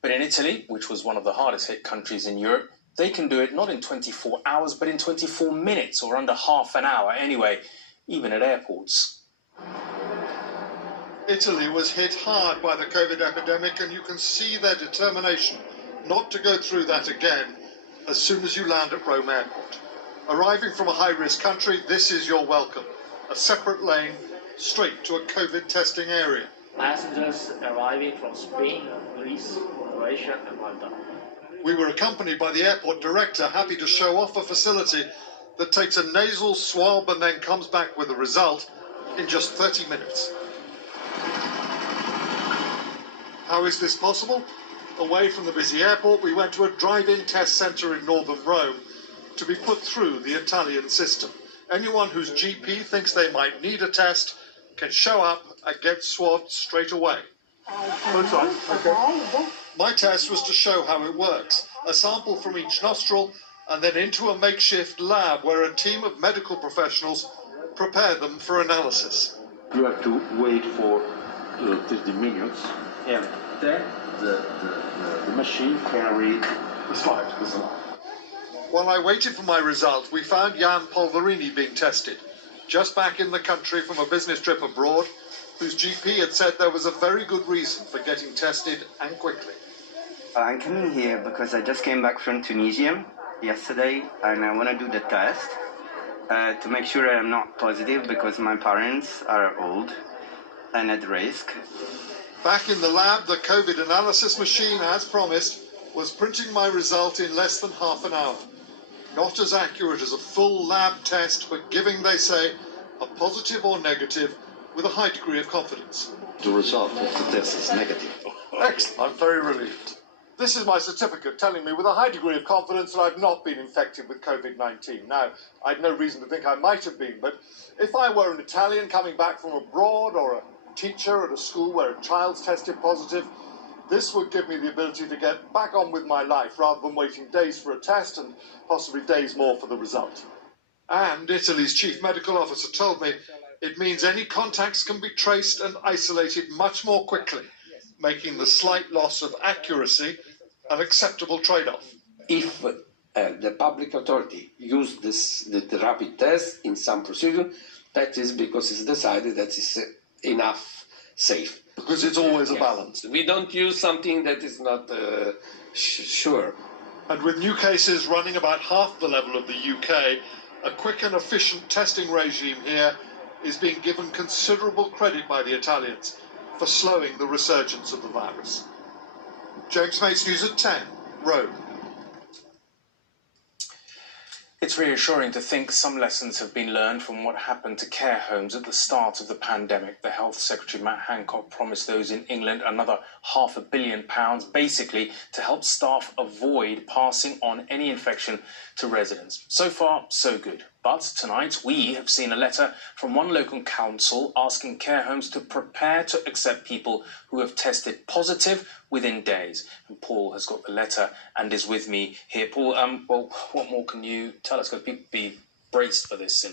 But in Italy, which was one of the hardest hit countries in Europe, they can do it not in 24 hours, but in 24 minutes or under half an hour anyway, even at airports. Italy was hit hard by the COVID epidemic, and you can see their determination not to go through that again as soon as you land at Rome Airport. Arriving from a high-risk country, this is your welcome. A separate lane straight to a COVID testing area. Passengers arriving from Spain, Greece, Croatia and Malta. We were accompanied by the airport director, happy to show off a facility that takes a nasal swab and then comes back with a result in just 30 minutes. How is this possible? Away from the busy airport, we went to a drive-in test centre in northern Rome to be put through the Italian system. Anyone whose GP thinks they might need a test can show up and get swabbed straight away. Okay. My test was to show how it works. A sample from each nostril and then into a makeshift lab where a team of medical professionals prepare them for analysis. You have to wait for 30 minutes. And then the machine can read the slide. While I waited for my result, we found Jan Polverini being tested, just back in the country from a business trip abroad, whose GP had said there was a very good reason for getting tested and quickly. I'm coming here because I just came back from Tunisia yesterday and I want to do the test to make sure I'm not positive because my parents are old and at risk. Back in the lab, the COVID analysis machine, as promised, was printing my result in less than half an hour. Not as accurate as a full lab test, but giving, they say, a positive or negative with a high degree of confidence. The result of the test is negative. Excellent. I'm very relieved. This is my certificate telling me with a high degree of confidence that I've not been infected with COVID-19. Now, I'd no reason to think I might have been, but if I were an Italian coming back from abroad or a teacher at a school where a child's tested positive, this would give me the ability to get back on with my life rather than waiting days for a test and possibly days more for the result. And Italy's chief medical officer told me it means any contacts can be traced and isolated much more quickly, making the slight loss of accuracy an acceptable trade-off. If the public authority use the rapid test in some procedure, that is because it's decided that it's enough safe. Because it's always a balance. We don't use something that is not sure. And with new cases running about half the level of the UK, a quick and efficient testing regime here is being given considerable credit by the Italians for slowing the resurgence of the virus. James Mates, News at 10, Rome. It's reassuring to think some lessons have been learned from what happened to care homes at the start of the pandemic. The Health Secretary, Matt Hancock, promised those in England another £500 million, basically to help staff avoid passing on any infection to residents. So far, so good. But tonight, we have seen a letter from one local council asking care homes to prepare to accept people who have tested positive within days. And Paul has got the letter and is with me here. Paul, well, what more can you tell us? Could people be braced for this?